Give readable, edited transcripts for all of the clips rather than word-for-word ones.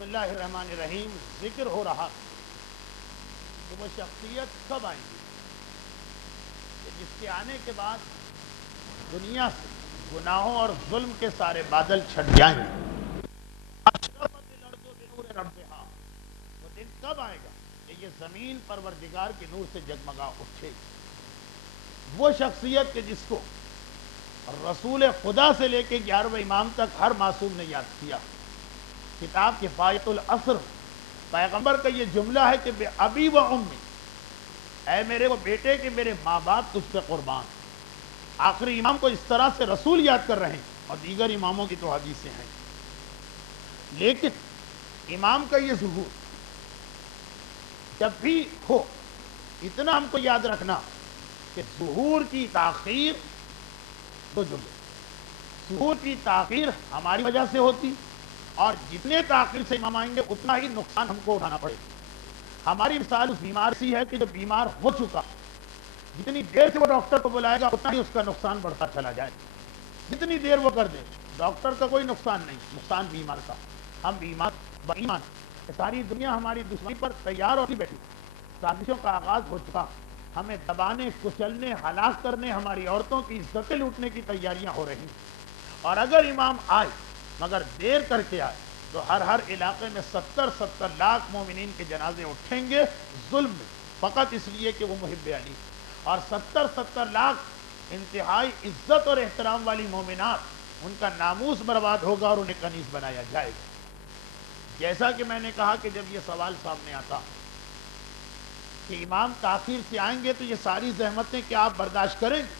بسم اللہ الرحمن الرحیم ذکر ہو رہا کہ وہ شخصیت کب آئیں گی کہ جس کے آنے کے بعد دنیا سے گناہوں اور ظلم کے سارے بادل چھٹ جائیں گے. وہ دن کب آئے گا کہ یہ زمین پروردگار کے نور سے جگمگا اٹھے. وہ شخصیت کہ جس کو رسول خدا سے لے کے 11ویں امام تک ہر معصوم نے یاد کیا. کتاب کفایت العصر پیغمبر کا یہ جملہ ہے کہ بے ابی و امی، اے میرے وہ بیٹے کہ میرے ماں باپ تجھ پہ قربان. آخری امام کو اس طرح سے رسول یاد کر رہے ہیں، اور دیگر اماموں کی تو حدیثیں ہیں. لیکن امام کا یہ ظہور جب بھی ہو، اتنا ہم کو یاد رکھنا کہ ظہور کی تاخیر دو جملے. ظہور کی تاخیر ہماری وجہ سے ہوتی، اور جتنے تاخیر سے امام آئیں گے اتنا ہی نقصان ہم کو اٹھانا پڑے. ہماری مثال اس بیمار سی ہے کہ جو بیمار ہو چکا، جتنی دیر سے وہ ڈاکٹر کو بلائے گا اتنا ہی اس کا نقصان بڑھتا چلا جائے. جتنی دیر وہ کر دے، ڈاکٹر کا کوئی نقصان نہیں، نقصان بیمار کا. ہم بیمار بایمان، ساری دنیا ہماری دشمنی پر تیار ہوتی بیٹھی، سازشوں کا آغاز ہو چکا. ہمیں دبانے، کچلنے، ہلاک کرنے، ہماری عورتوں کی عزتیں لوٹنے کی تیاریاں ہو رہی. اور اگر امام آئے مگر دیر کر کے آئے تو ہر علاقے میں 70 لاکھ مومنین کے جنازے اٹھیں گے ظلم میں، فقط اس لیے کہ وہ محب علی. اور 70 لاکھ انتہائی عزت اور احترام والی مومنات، ان کا ناموس برباد ہوگا اور انہیں کنیز بنایا جائے گا. جیسا کہ میں نے کہا کہ جب یہ سوال سامنے آتا کہ امام تاخیر سے آئیں گے تو یہ ساری زحمتیں کیا آپ برداشت کریں گے،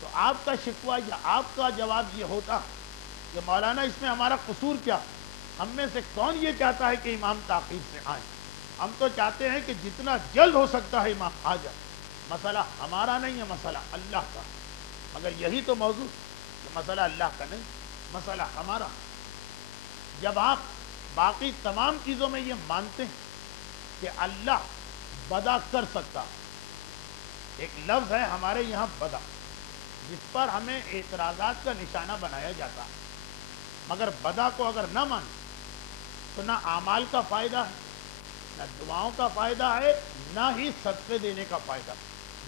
تو آپ کا شکوہ یا آپ کا جواب یہ ہوتا کہ مولانا اس میں ہمارا قصور کیا؟ ہم میں سے کون یہ چاہتا ہے کہ امام تاخیر سے آئیں؟ ہم تو چاہتے ہیں کہ جتنا جلد ہو سکتا ہے امام آ جائے. مسئلہ ہمارا نہیں ہے، مسئلہ اللہ کا. مگر یہی تو موضوع کہ مسئلہ اللہ کا نہیں، مسئلہ ہمارا. جب آپ باقی تمام چیزوں میں یہ مانتے ہیں کہ اللہ بدا کر سکتا، ایک لفظ ہے ہمارے یہاں بدا، جس پر ہمیں اعتراضات کا نشانہ بنایا جاتا ہے. مگر بدا کو اگر نہ مانے تو نہ اعمال کا فائدہ ہے، نہ دعاؤں کا فائدہ ہے، نہ ہی صدقے دینے کا فائدہ.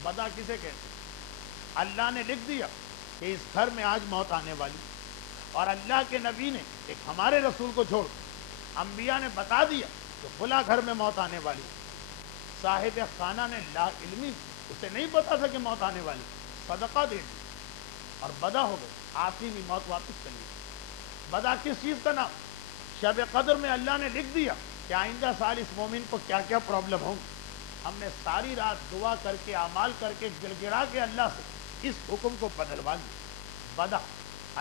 بدا کسے کہتے ہیں؟ اللہ نے لکھ دیا کہ اس گھر میں آج موت آنے والی، اور اللہ کے نبی نے ایک ہمارے رسول کو چھوڑ انبیاء نے بتا دیا کہ فلاں گھر میں موت آنے والی. صاحب خانہ نے لا علمی، اسے نہیں پتا تھا کہ موت آنے والی، صدقہ دے دی اور بدا ہو گئی، آتی بھی موت واپس چلی. بدا کس چیز کا نام؟ شب قدر میں اللہ نے لکھ دیا کہ آئندہ سال اس مومن کو کیا کیا پرابلم ہوں. ہم نے ساری رات دعا کر کے، اعمال کر کے، گڑ گڑا کے اللہ سے اس حکم کو بدلوا لیا. بدا،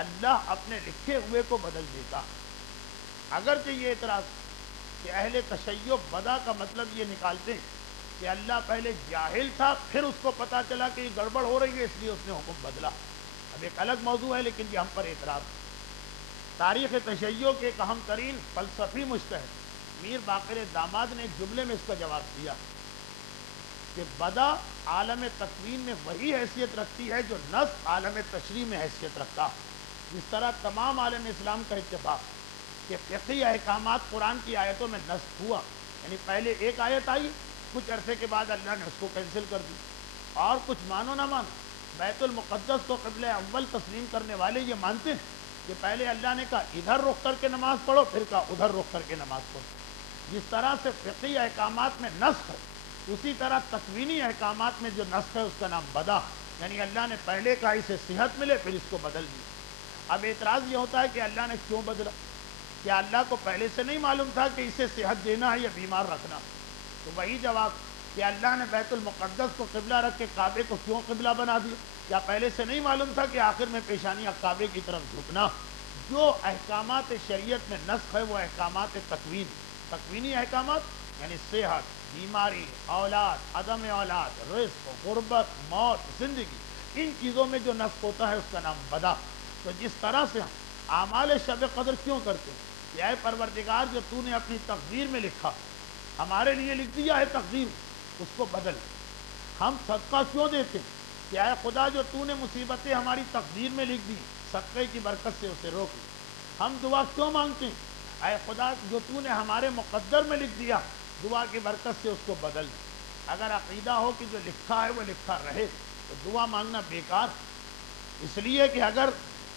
اللہ اپنے لکھے ہوئے کو بدل دیتا. اگرچہ یہ اعتراض کہ اہل تشیع بدا کا مطلب یہ نکالتے ہیں کہ اللہ پہلے جاہل تھا، پھر اس کو پتا چلا کہ یہ گڑبڑ ہو رہی ہے اس لیے اس نے حکم بدلا. اب ایک الگ موضوع ہے، لیکن یہ ہم پر اعتراض. تاریخ تشیع کے ایک اہم ترین فلسفی مجتہد میر باقر داماد نے ایک جملے میں اس کا جواب دیا کہ بدا عالم تکوین میں وہی حیثیت رکھتی ہے جو نص عالم تشریح میں حیثیت رکھتا. جس طرح تمام عالم اسلام کا اتفاق کہ فقہی احکامات قرآن کی آیتوں میں نصب ہوا، یعنی پہلے ایک آیت آئی، کچھ عرصے کے بعد اللہ نے اس کو کینسل کر دی. اور کچھ مانو نہ مانو، بیت المقدس کو قبلہ اول تسلیم کرنے والے یہ مانتے ہیں کہ پہلے اللہ نے کہا ادھر رخ کر کے نماز پڑھو، پھر کہا ادھر رخ کر کے نماز پڑھو. جس طرح سے فقہی احکامات میں نسخ ہے، اسی طرح تکوینی احکامات میں جو نسخ ہے اس کا نام بدا، یعنی اللہ نے پہلے کہا اسے صحت ملے پھر اس کو بدل دیا. اب اعتراض یہ ہوتا ہے کہ اللہ نے کیوں بدلا؟ کیا اللہ کو پہلے سے نہیں معلوم تھا کہ اسے صحت دینا ہے یا بیمار رکھنا؟ تو وہی جواب کہ اللہ نے بیت المقدس کو قبلہ رکھ کے کعبے کو کیوں قبلہ بنا دیا؟ کیا پہلے سے نہیں معلوم تھا کہ آخر میں پیشانیاں کعبے کی طرف جھکنا؟ جو احکامات شریعت میں نسخ ہے وہ احکامات تکوینی احکامات، یعنی صحت، بیماری، اولاد، عدم اولاد، رزق، غربت، موت، زندگی، ان چیزوں میں جو نسخ ہوتا ہے اس کا نام بدا. تو جس طرح سے ہم اعمال شب قدر کیوں کرتے ہیں کہ اے پروردگار جو تو نے اپنی تقدیر میں لکھا، ہمارے لیے لکھ دیا ہے تقدیر، اس کو بدل. ہم صدقہ کیوں دیتے ہیں کہ اے خدا جو تو نے مصیبتیں ہماری تقدیر میں لکھ دی، صدقے کی برکت سے اسے روک. ہم دعا کیوں مانگتے ہیں اے خدا جو تو نے ہمارے مقدر میں لکھ دیا دعا کی برکت سے اس کو بدل دے۔ اگر عقیدہ ہو کہ جو لکھا ہے وہ لکھا رہے تو دعا مانگنا بیکار، اس لیے کہ اگر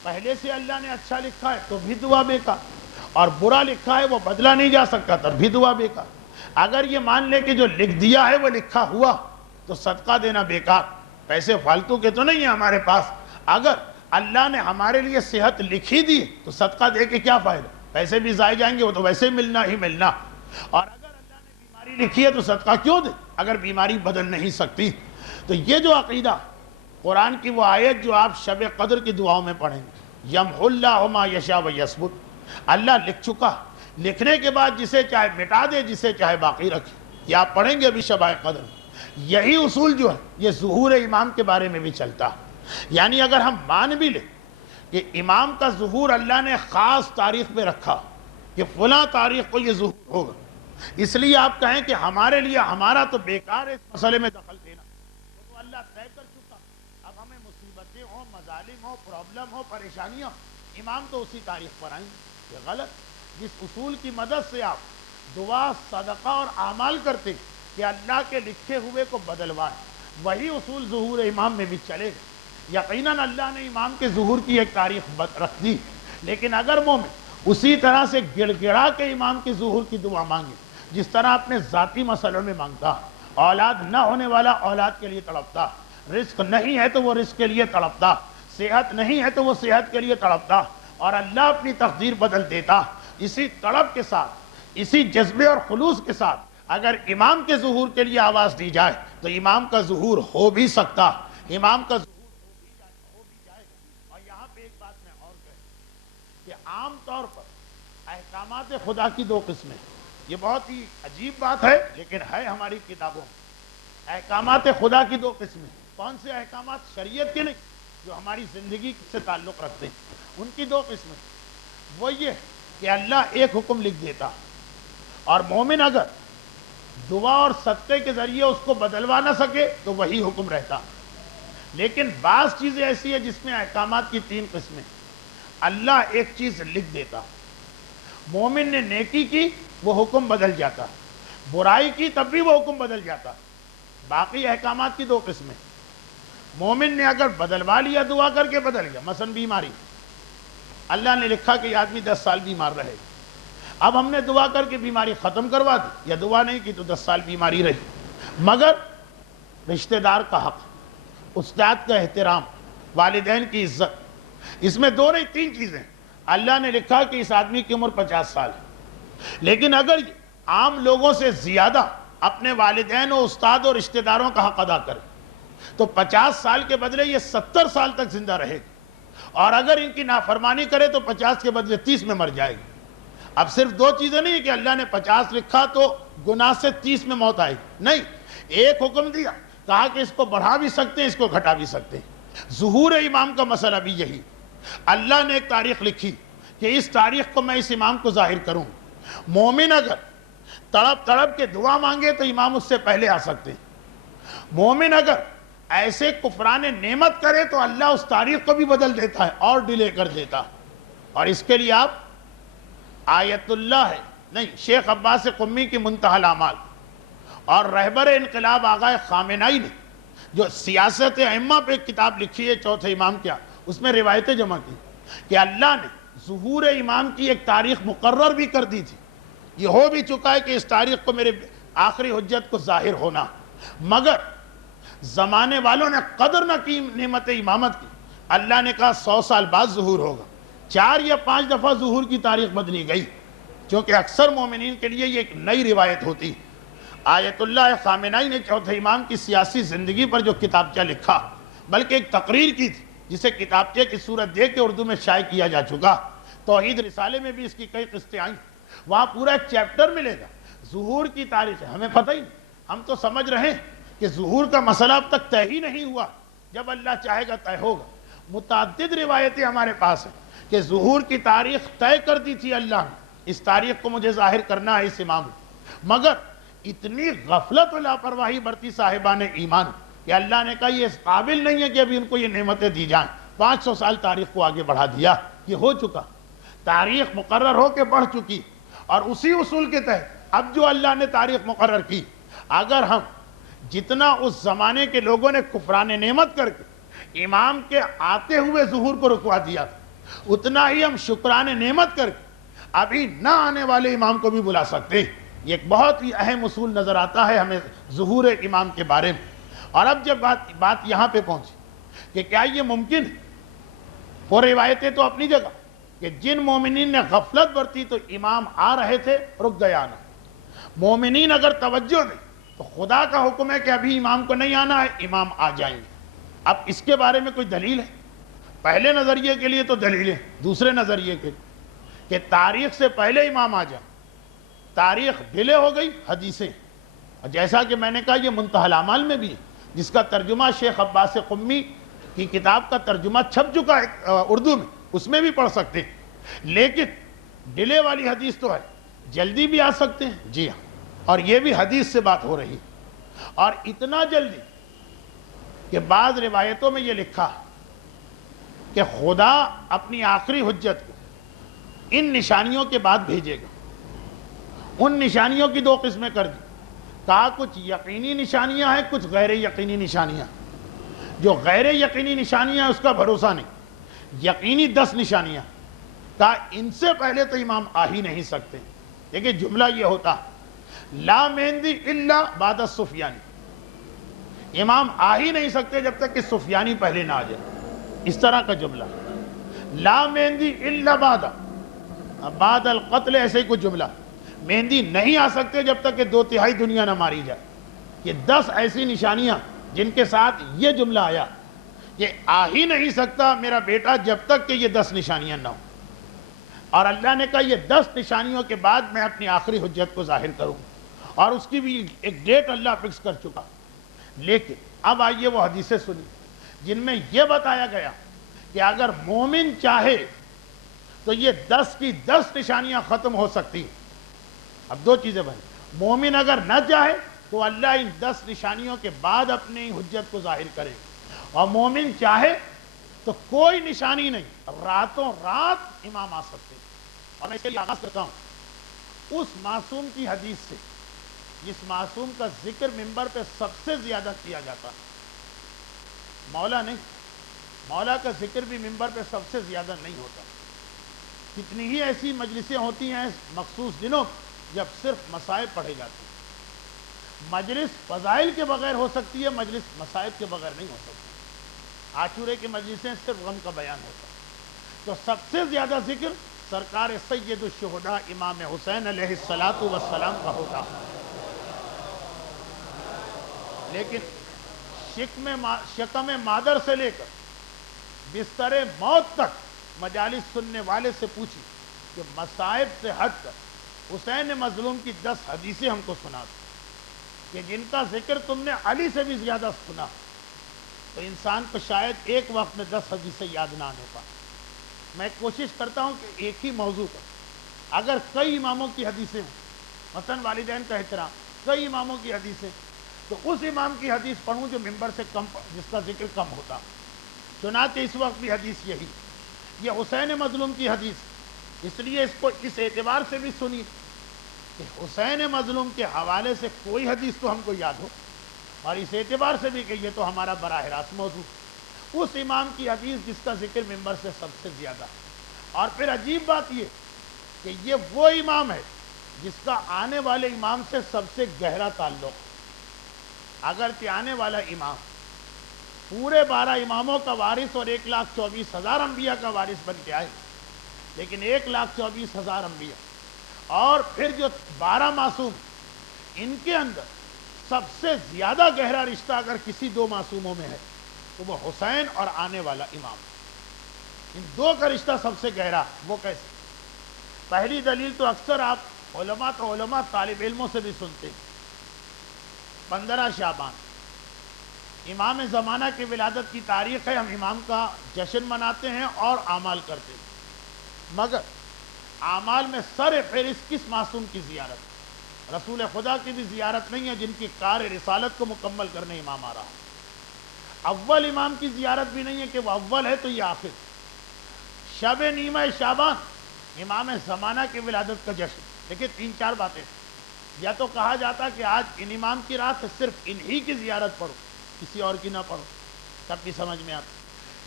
پہلے سے اللہ نے اچھا لکھا ہے تو بھی دعا بیکار، اور برا لکھا ہے وہ بدلا نہیں جا سکتا تب بھی دعا بیکار۔ اگر یہ مان لے کہ جو لکھ دیا ہے وہ لکھا ہوا تو صدقہ دینا بیکار، پیسے فالتو کے تو نہیں ہیں ہمارے پاس، اگر اللہ نے ہمارے لیے صحت لکھی دی تو صدقہ دے کے کیا فائدہ، پیسے بھی ضائع جائیں گے، وہ تو ویسے ملنا ہی ملنا، اور اگر اللہ نے بیماری لکھی ہے تو صدقہ کیوں دے اگر بیماری بدل نہیں سکتی۔ تو یہ جو عقیدہ، قرآن کی وہ آیت جو آپ شب قدر کی دعاؤں میں پڑھیں گے، یمحو اللہ ما یشاء ویثبت، اللہ لکھ چکا، لکھنے کے بعد جسے چاہے مٹا دے جسے چاہے باقی رکھے، یہ آپ پڑھیں گے ابھی شب قدر میں۔ یہی اصول جو ہے یہ ظہور امام کے بارے میں بھی چلتا ہے، یعنی اگر ہم مان بھی لیں کہ امام کا ظہور اللہ نے خاص تاریخ میں رکھا کہ فلاں تاریخ کو یہ ظہور ہوگا، اس لیے آپ کہیں کہ ہمارے لیے ہمارا تو بیکار ہے اس مسئلے میں دخل دینا، تو اللہ طے کر چکا، اب ہمیں مصیبتیں ہوں، مظالم ہوں، پرابلم ہوں، پریشانیاں، امام تو اسی تاریخ پر آئیں، یہ غلط۔ جس اصول کی مدد سے آپ دعا، صدقہ اور اعمال کرتے کہ اللہ کے لکھے ہوئے کو بدلوائیں، وہی اصول ظہور امام میں بھی چلے گا۔ یقیناً اللہ نے امام کے ظہور کی ایک تاریخ رکھ دی، لیکن اگر مومن اسی طرح سے گڑ گڑا کے امام کے ظہور کی دعا مانگے جس طرح اپنے ذاتی مسئلوں میں مانگتا، اولاد نہ ہونے والا اولاد کے لیے تڑپتا، رزق نہیں ہے تو وہ رزق کے لیے تڑپتا، صحت نہیں ہے تو وہ صحت کے لیے تڑپتا، اور اللہ اپنی تقدیر بدل دیتا، اسی تڑپ کے ساتھ، اسی جذبے اور خلوص کے ساتھ اگر امام کے ظہور کے لیے آواز دی جائے تو امام کا ظہور ہو بھی سکتا، امام کا ظہور ہو بھی جائے گا۔ اور یہاں پہ ایک بات میں اور کہوں کہ عام طور پر احکامات خدا کی دو قسمیں، یہ بہت ہی عجیب بات ہے لیکن ہے ہماری کتابوں میں، احکامات خدا کی دو قسمیں، کون سے احکامات؟ شریعت کے نہیں، جو ہماری زندگی سے تعلق رکھتے ہیں، ان کی دو قسمیں، وہ یہ کہ اللہ ایک حکم لکھ دیتا اور مومن اگر دعا اور صدقے کے ذریعے اس کو بدلوا نہ سکے تو وہی حکم رہتا۔ لیکن بعض چیزیں ایسی ہیں جس میں احکامات کی تین قسمیں، اللہ ایک چیز لکھ دیتا، مومن نے نیکی کی وہ حکم بدل جاتا، برائی کی تب بھی وہ حکم بدل جاتا۔ باقی احکامات کی دو قسمیں، مومن نے اگر بدلوا لیا، دعا کر کے بدل گیا، مثلا بیماری، اللہ نے لکھا کہ یہ آدمی 10 سال بیمار رہے گا، اب ہم نے دعا کر کے بیماری ختم کروا دی، یا دعا نہیں کی تو 10 سال بیماری رہی، مگر رشتہ دار کا حق، استاد کا احترام، والدین کی عزت، اس میں دو نہیں تین چیزیں، اللہ نے لکھا کہ اس آدمی کی عمر 50 سال ہے، لیکن اگر عام لوگوں سے زیادہ اپنے والدین و استاد اور رشتہ داروں کا حق ادا کرے تو 50 سال کے بدلے یہ 70 سال تک زندہ رہے گا، اور اگر ان کی نافرمانی کرے تو 50 کے بدلے 30 میں مر جائے گی۔ اب صرف دو چیزیں نہیں کہ اللہ نے 50 لکھا تو گناہ سے 30 میں موت آئے گی، نہیں، ایک حکم دیا، کہا کہ اس کو بڑھا بھی سکتے ہیں، اس کو گھٹا بھی سکتے ہیں۔ ظہور امام کا مسئلہ بھی یہی، اللہ نے ایک تاریخ لکھی کہ اس تاریخ کو میں اس امام کو ظاہر کروں، مومن اگر تڑپ تڑپ کے دعا مانگے تو امام اس سے پہلے آ سکتے ہیں، مومن اگر ایسے کفران نعمت کرے تو اللہ اس تاریخ کو بھی بدل دیتا ہے اور ڈیلے کر دیتا، اور اس کے لیے آپ آیت اللہ ہے نہیں، شیخ عباس قمی کی منتہی الاعمال اور رہبر انقلاب آغا خامنائی نے جو سیاست ائمہ پہ ایک کتاب لکھی ہے چوتھے امام کیا، اس میں روایتیں جمع کی کہ اللہ نے ظہور امام کی ایک تاریخ مقرر بھی کر دی تھی، یہ ہو بھی چکا ہے کہ اس تاریخ کو میرے آخری حجت کو ظاہر ہونا، مگر زمانے والوں نے قدر نہ کی نعمت امامت کی، اللہ نے کہا 100 سال بعد ظہور ہوگا، 4 یا 5 دفعہ ظہور کی تاریخ بدلی گئی، چونکہ اکثر مومنین کے لیے یہ ایک نئی روایت ہوتی۔ آیت اللہ خامنائی نے چوتھے امام کی سیاسی زندگی پر جو کتابچہ لکھا، بلکہ ایک تقریر کی تھی جسے کتابچے کی صورت دے کے اردو میں شائع کیا جا چکا، توحید رسالے میں بھی اس کی کئی قسطیں آئیں، وہاں پورا ایک چیپٹر ملے گا ظہور کی تاریخ ہے، ہمیں پتہ ہی نہیں، ہم تو سمجھ رہے ہیں کہ ظہور کا مسئلہ اب تک طے ہی نہیں ہوا، جب اللہ چاہے گا طے ہوگا۔ متعدد روایتیں ہمارے پاس ہیں کہ ظہور کی تاریخ طے کر دی تھی اللہ نے، اس تاریخ کو مجھے ظاہر کرنا ہے اس امام، مگر اتنی غفلت و لاپرواہی برتی صاحبان ایمان کہ اللہ نے کہا یہ اس قابل نہیں ہے کہ ابھی ان کو یہ نعمتیں دی جائیں، 500 سال تاریخ کو آگے بڑھا دیا، یہ ہو چکا، تاریخ مقرر ہو کے بڑھ چکی، اور اسی اصول کے تحت اب جو اللہ نے تاریخ مقرر کی، اگر ہم جتنا اس زمانے کے لوگوں نے کفران نعمت کر کے امام کے آتے ہوئے ظہور کو رکوا دیا تھا، اتنا ہی ہم شکران نعمت کر کے ابھی نہ آنے والے امام کو بھی بلا سکتے ہیں۔ یہ ایک بہت ہی اہم اصول نظر آتا ہے ہمیں ظہور امام کے بارے میں۔ اور اب جب بات یہاں پہ پہنچی کہ کیا یہ ممکن ہے، وہ روایتیں تو اپنی جگہ کہ جن مومنین نے غفلت برتی تو امام آ رہے تھے، رک گیا نا۔ مومنین اگر توجہ دیں تو خدا کا حکم ہے کہ ابھی امام کو نہیں آنا ہے، امام آ جائیں گے۔ اب اس کے بارے میں کوئی دلیل ہے؟ پہلے نظریے کے لیے تو دلیلیں، دوسرے نظریے کے کہ تاریخ سے پہلے امام آ جائیں، تاریخ ڈیلے ہو گئی، حدیثیں۔ اور جیسا کہ میں نے کہا یہ منتہی الاعمال میں بھی ہے، جس کا ترجمہ شیخ عباس قمی کی کتاب کا ترجمہ چھپ چکا ہے اردو میں، اس میں بھی پڑھ سکتے ہیں۔ لیکن ڈیلے والی حدیث تو ہے، جلدی بھی آ سکتے ہیں، جی ہاں، اور یہ بھی حدیث سے بات ہو رہی ہے۔ اور اتنا جلدی کہ بعض روایتوں میں یہ لکھا ہے کہ خدا اپنی آخری حجت کو ان نشانیوں کے بعد بھیجے گا۔ ان نشانیوں کی دو قسمیں کر دی، کہا کچھ یقینی نشانیاں ہیں، کچھ غیر یقینی نشانیاں۔ جو غیر یقینی نشانیاں ہیں اس کا بھروسہ نہیں، یقینی 10 نشانیاں، کہا ان سے پہلے تو امام آ ہی نہیں سکتے۔ دیکھیں جملہ یہ ہوتا لا مہندی الا بعد السفیانی، امام آ ہی نہیں سکتے جب تک کہ سفیانی پہلے نہ آ جائے، اس طرح کا جملہ۔ لا مہندی الا بعد القتل، ایسے ہی کچھ جملہ، مہندی نہیں آ سکتے جب تک کہ 2/3 دنیا نہ ماری جائے۔ یہ 10 ایسی نشانیاں جن کے ساتھ یہ جملہ آیا، یہ آ ہی نہیں سکتا میرا بیٹا جب تک کہ یہ 10 نشانیاں نہ ہوں۔ اور اللہ نے کہا یہ 10 نشانیوں کے بعد میں اپنی آخری حجت کو ظاہر کروں، اور اس کی بھی ایک ڈیٹ اللہ فکس کر چکا۔ لیکن اب آئیے وہ حدیثیں سنی جن میں یہ بتایا گیا کہ اگر مومن چاہے تو یہ 10 کی 10 نشانیاں ختم ہو سکتی ہیں۔ اب دو چیزیں بنی، مومن اگر نہ چاہے تو اللہ ان 10 نشانیوں کے بعد اپنی حجت کو ظاہر کرے، اور مومن چاہے تو کوئی نشانی نہیں، راتوں رات امام آ سکتے ہیں۔ اور میں اس کے لیے آغاز کرتا ہوں اس معصوم کی حدیث سے جس معصوم کا ذکر منبر پہ سب سے زیادہ کیا جاتا ہے، مولا نہیں، مولا کا ذکر بھی منبر پہ سب سے زیادہ نہیں ہوتا۔ کتنی ہی ایسی مجلسیں ہوتی ہیں مخصوص دنوں جب صرف مسائب پڑھے جاتے ہیں۔ مجلس فضائل کے بغیر ہو سکتی ہے، مجلس مسائب کے بغیر نہیں ہو سکتی۔ عاشورے کی مجلسیں صرف غم کا بیان ہوتا ہے، تو سب سے زیادہ ذکر سرکار سید الشہداء امام حسین علیہ الصلاۃ والسلام کا ہوتا۔ لیکن شکم مادر سے لے کر بستر موت تک مجالس سننے والے سے پوچھی کہ مصائب سے ہٹ کر حسین مظلوم کی 10 حدیثیں ہم کو سنا دیں کہ جن کا ذکر تم نے علی سے بھی زیادہ سنا، تو انسان کو شاید ایک وقت میں 10 حدیثیں یاد نہ آنے پائیں۔ میں کوشش کرتا ہوں کہ ایک ہی موضوع پر اگر کئی اماموں کی حدیثیں ہوں، مثلا والدین کا احترام، کئی اماموں کی حدیثیں، تو اس امام کی حدیث پڑھوں جو منبر سے کم، جس کا ذکر کم ہوتا۔ چنانچہ اس وقت بھی حدیث یہی، یہ حسین مظلوم کی حدیث، اس لیے اس کو اس اعتبار سے بھی سنی کہ حسین مظلوم کے حوالے سے کوئی حدیث تو ہم کو یاد ہو، اور اس اعتبار سے بھی کہ یہ تو ہمارا براہ راست موضوع، اس امام کی حدیث جس کا ذکر منبر سے سب سے زیادہ۔ اور پھر عجیب بات یہ کہ یہ وہ امام ہے جس کا آنے والے امام سے سب سے گہرا تعلق۔ اگرچہ آنے والا امام پورے 12 اماموں کا وارث اور 1,24,000 انبیاء کا وارث بن کے آئے، لیکن 1,24,000 انبیاء اور پھر جو 12 معصوم، ان کے اندر سب سے زیادہ گہرا رشتہ اگر کسی 2 معصوموں میں ہے تو وہ حسین اور آنے والا امام۔ ان 2 کا رشتہ سب سے گہرا، وہ کیسے؟ پہلی دلیل تو اکثر آپ علماء طالب علموں سے بھی سنتے ہیں۔ 15 شعبان امام زمانہ کی ولادت کی تاریخ ہے، ہم امام کا جشن مناتے ہیں اور اعمال کرتے ہیں، مگر اعمال میں سر فہرست کس معصوم کی زیارت؟ رسول خدا کی بھی زیارت نہیں ہے جن کی کار رسالت کو مکمل کرنے امام آ رہا ہے۔ اول امام کی زیارت بھی نہیں ہے کہ وہ اول ہے تو یہ آخر۔ شب نیمہ شعبان امام زمانہ کی ولادت کا جشن. دیکھیں 3-4 باتیں. یا تو کہا جاتا کہ آج ان امام کی رات صرف انہی کی زیارت پڑھو، کسی اور کی نہ پڑھو، تب بھی سمجھ میں آتا.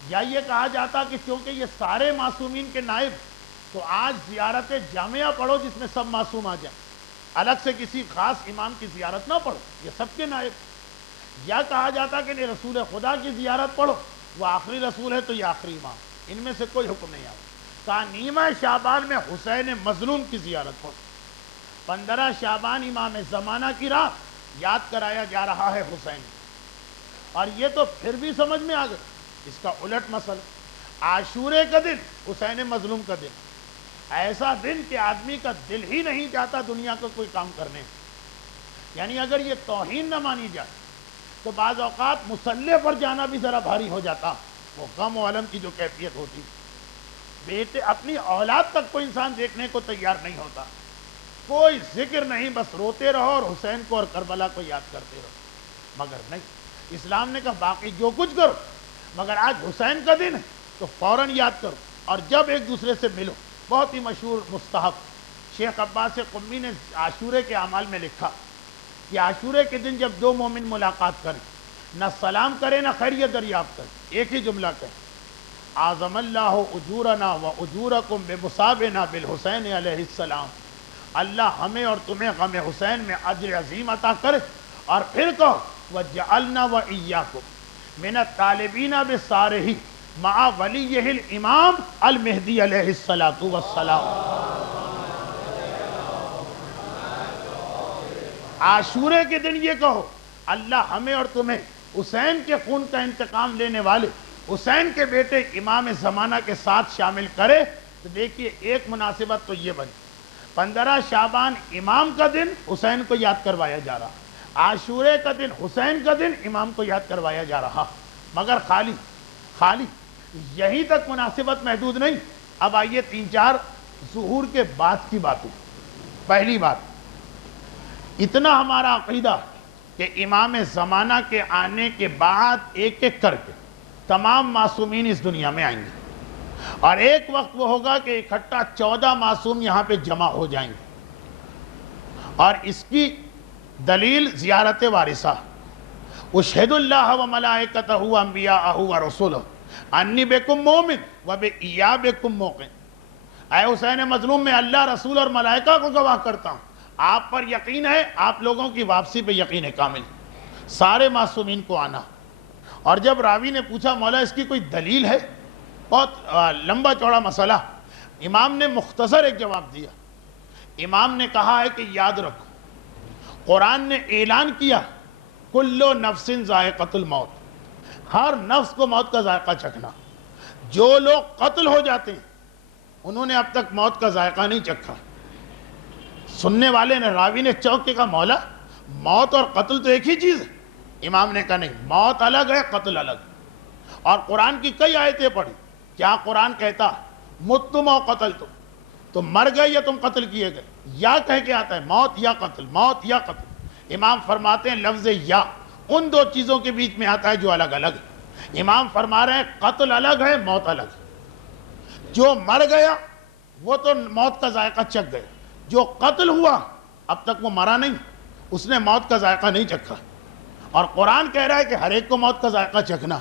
یا یہ کہا جاتا کہ کیونکہ یہ سارے معصومین کے نائب، تو آج زیارت جامعہ پڑھو جس میں سب معصوم آ جائیں، الگ سے کسی خاص امام کی زیارت نہ پڑھو، یہ سب کے نائب. یا کہا جاتا کہ نہیں، رسول خدا کی زیارت پڑھو، وہ آخری رسول ہے تو یہ آخری امام، ان میں سے کوئی حکم نہیں آتا. کہا نیمہ شعبان میں حسین مظلوم کی زیارت پڑھو. 15 شعبان امام زمانہ کی رات یاد کرایا جا رہا ہے حسین. اور یہ تو پھر بھی سمجھ میں آ گئے. اس کا الٹ مسئلہ عاشورے کا دن حسین مظلوم کا دن، ایسا دن کہ آدمی کا دل ہی نہیں چاہتا دنیا کو کوئی کام کرنے. یعنی اگر یہ توہین نہ مانی جائے تو بعض اوقات مصلح پر جانا بھی ذرا بھاری ہو جاتا. وہ غم و الم کی جو کیفیت ہوتی، بیٹے اپنی اولاد تک کوئی انسان دیکھنے کو تیار نہیں ہوتا، کوئی ذکر نہیں، بس روتے رہو اور حسین کو اور کربلا کو یاد کرتے رہو. مگر نہیں، اسلام نے کہا باقی جو کچھ کرو، مگر آج حسین کا دن ہے تو فوراً یاد کرو اور جب ایک دوسرے سے ملو. بہت ہی مشہور مستحب شیخ عباس قمی نے عاشورے کے اعمال میں لکھا کہ عاشورے کے دن جب دو مومن ملاقات کریں، نہ سلام کریں نہ خیریت دریافت کریں، ایک ہی جملہ کہیں، اعظم اللہ اجورنا و اجورکم بمصابنا بالحسین علیہ السلام. اللہ ہمیں اور تمہیں غم حسین میں اجر عظیم عطا کرے. اور پھر کہو وجعلنا و ایاکم من الطالبین بصارہ مع ولیہ الامام المہدی علیہ السلام. عاشورے کے دن یہ کہو اللہ ہمیں اور تمہیں حسین کے خون کا انتقام لینے والے حسین کے بیٹے امام زمانہ کے ساتھ شامل کرے. تو دیکھیے ایک مناسبت تو یہ بنی، 15 شعبان امام کا دن حسین کو یاد کروایا جا رہا، عاشورے کا دن حسین کا دن امام کو یاد کروایا جا رہا. مگر خالی یہیں تک مناسبت محدود نہیں. اب آئیے 3-4 ظہور کے بعد کی باتیں. پہلی بات، اتنا ہمارا عقیدہ کہ امام زمانہ کے آنے کے بعد ایک ایک کر کے تمام معصومین اس دنیا میں آئیں گے، اور ایک وقت وہ ہوگا کہ اکٹھا 14 معصوم یہاں پہ جمع ہو جائیں گے. اور اس کی دلیل زیارت وارثہ، اشہد اللہ و ملائکتہ و انبیاءہ و رسولہ انی بکم مومن و بایابکم موقن. اے حسین مظلوم، میں اللہ، رسول اور ملائکہ کو گواہ کرتا ہوں، آپ پر یقین ہے، آپ لوگوں کی واپسی پہ یقین کامل، سارے معصومین کو آنا. اور جب راوی نے پوچھا مولا اس کی کوئی دلیل ہے، بہت لمبا چوڑا مسئلہ، امام نے مختصر ایک جواب دیا. امام نے کہا ہے کہ یاد رکھو، قرآن نے اعلان کیا کل نفس ذائقۃ الموت، ہر نفس کو موت کا ذائقہ چکھنا. جو لوگ قتل ہو جاتے ہیں انہوں نے اب تک موت کا ذائقہ نہیں چکھا. سننے والے نے، راوی نے چونک کے کہا مولا موت اور قتل تو ایک ہی چیز ہے. امام نے کہا نہیں، موت الگ ہے، قتل الگ. اور قرآن کی کئی آیتیں پڑھی، کیا قرآن کہتا متم و قتل تم مر گئے یا تم قتل کیے گئے، یا کہہ کے آتا ہے موت یا قتل، موت یا قتل. امام فرماتے ہیں لفظ یا ان دو چیزوں کے بیچ میں آتا ہے جو الگ الگ ہے. امام فرما رہے ہیں قتل الگ ہے، موت الگ ہے. جو مر گیا وہ تو موت کا ذائقہ چکھ گیا، جو قتل ہوا اب تک وہ مرا نہیں، اس نے موت کا ذائقہ نہیں چکھا. اور قرآن کہہ رہا ہے کہ ہر ایک کو موت کا ذائقہ چکھنا.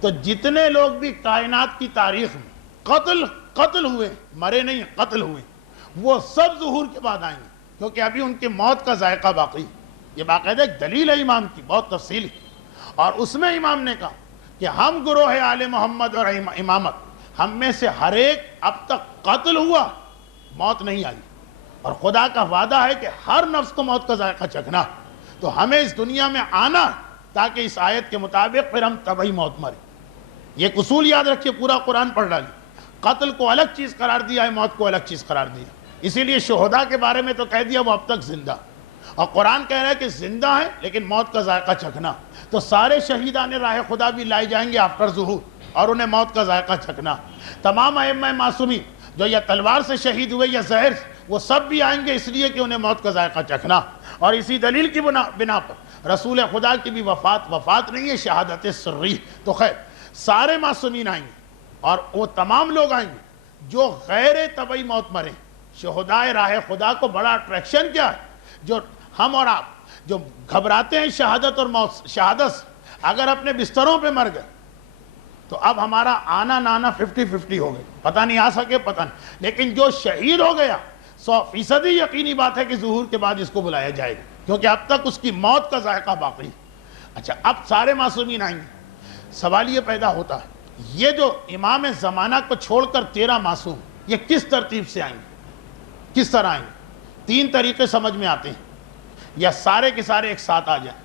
تو جتنے لوگ بھی کائنات کی تاریخ میں قتل ہوئے، مرے نہیں قتل ہوئے، وہ سب ظہور کے بعد آئیں گے، کیونکہ ابھی ان کے موت کا ذائقہ باقی. یہ باقاعدہ ایک دلیل ہے امام کی، بہت تفصیلی. اور اس میں امام نے کہا کہ ہم گروہ آل محمد اور امامت، ہم میں سے ہر ایک اب تک قتل ہوا، موت نہیں آئی. اور خدا کا وعدہ ہے کہ ہر نفس کو موت کا ذائقہ چکھنا. تو ہمیں اس دنیا میں آنا تاکہ اس آیت کے مطابق پھر ہم تبھی موت مریں. یہ اصول یاد رکھیے، پورا قرآن پڑھ ڈالیے. قتل کو الگ چیز قرار دیا ہے، موت کو الگ چیز قرار دیا. اسی لیے شہداء کے بارے میں تو کہہ دیا وہ اب تک زندہ، اور قرآن کہہ رہا ہے کہ زندہ ہیں لیکن موت کا ذائقہ چکھنا. تو سارے شہیدان راہ خدا بھی لائے جائیں گے آفٹر ظہور، اور انہیں موت کا ذائقہ چکھنا. تمام ائمہ معصومین جو یا تلوار سے شہید ہوئے یا زہر، وہ سب بھی آئیں گے اس لیے کہ انہیں موت کا ذائقہ چکھنا. اور اسی دلیل کی بنا پر رسول خدا کی بھی وفات نہیں ہے، شہادت سری. تو خیر سارے معصومین آئیں گے اور وہ تمام لوگ آئیں گے جو غیر طبعی موت مرے، شہدائے راہ خدا کو بڑا اٹریکشن کیا ہے؟ جو ہم اور آپ جو گھبراتے ہیں شہادت اور موت، شہادت سے، اگر اپنے بستروں پہ مر گئے تو اب ہمارا آنا نانا 50-50 ہو گئے، پتہ نہیں آ سکے، پتہ نہیں، لیکن جو شہید ہو گیا 100% یقینی بات ہے کہ ظہور کے بعد اس کو بلایا جائے گا، کیونکہ اب تک اس کی موت کا ذائقہ باقی ہے۔ اچھا، اب سارے معصومین آئیں گے، سوال یہ پیدا ہوتا ہے یہ جو امام زمانہ کو چھوڑ کر 13 معصوم، یہ کس ترتیب سے آئیں گے، کس طرح آئیں گے؟ 3 طریقے سمجھ میں آتے ہیں، یا سارے کے سارے ایک ساتھ آ جائیں،